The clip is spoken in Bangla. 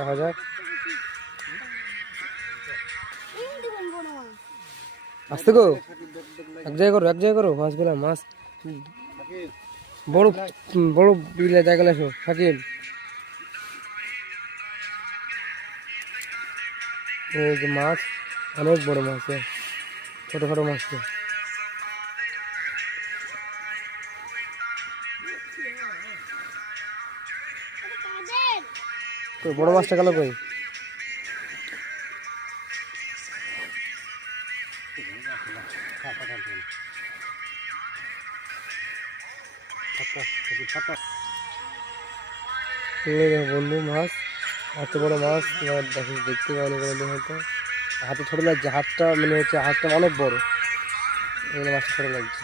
দেখা যাক। আসতে গো, এক জায়গায় করো মাছগুলা। মাছ বড় বড় বিলে জায়গায় আসো সাকিব। এই যে মাছ, অনেক বড় মাছ, ছোটখাটো মাছ। বড় মাছটা গেল কই? বন্ধু মাছ, এত বড় মাছ দেখতে পাওনি কোনোদিন হয়তো। হাতে ছোট লাগছে, হাতটা মানে হচ্ছে হাতটা অনেক বড়, মাছটা ছোট লাগছে।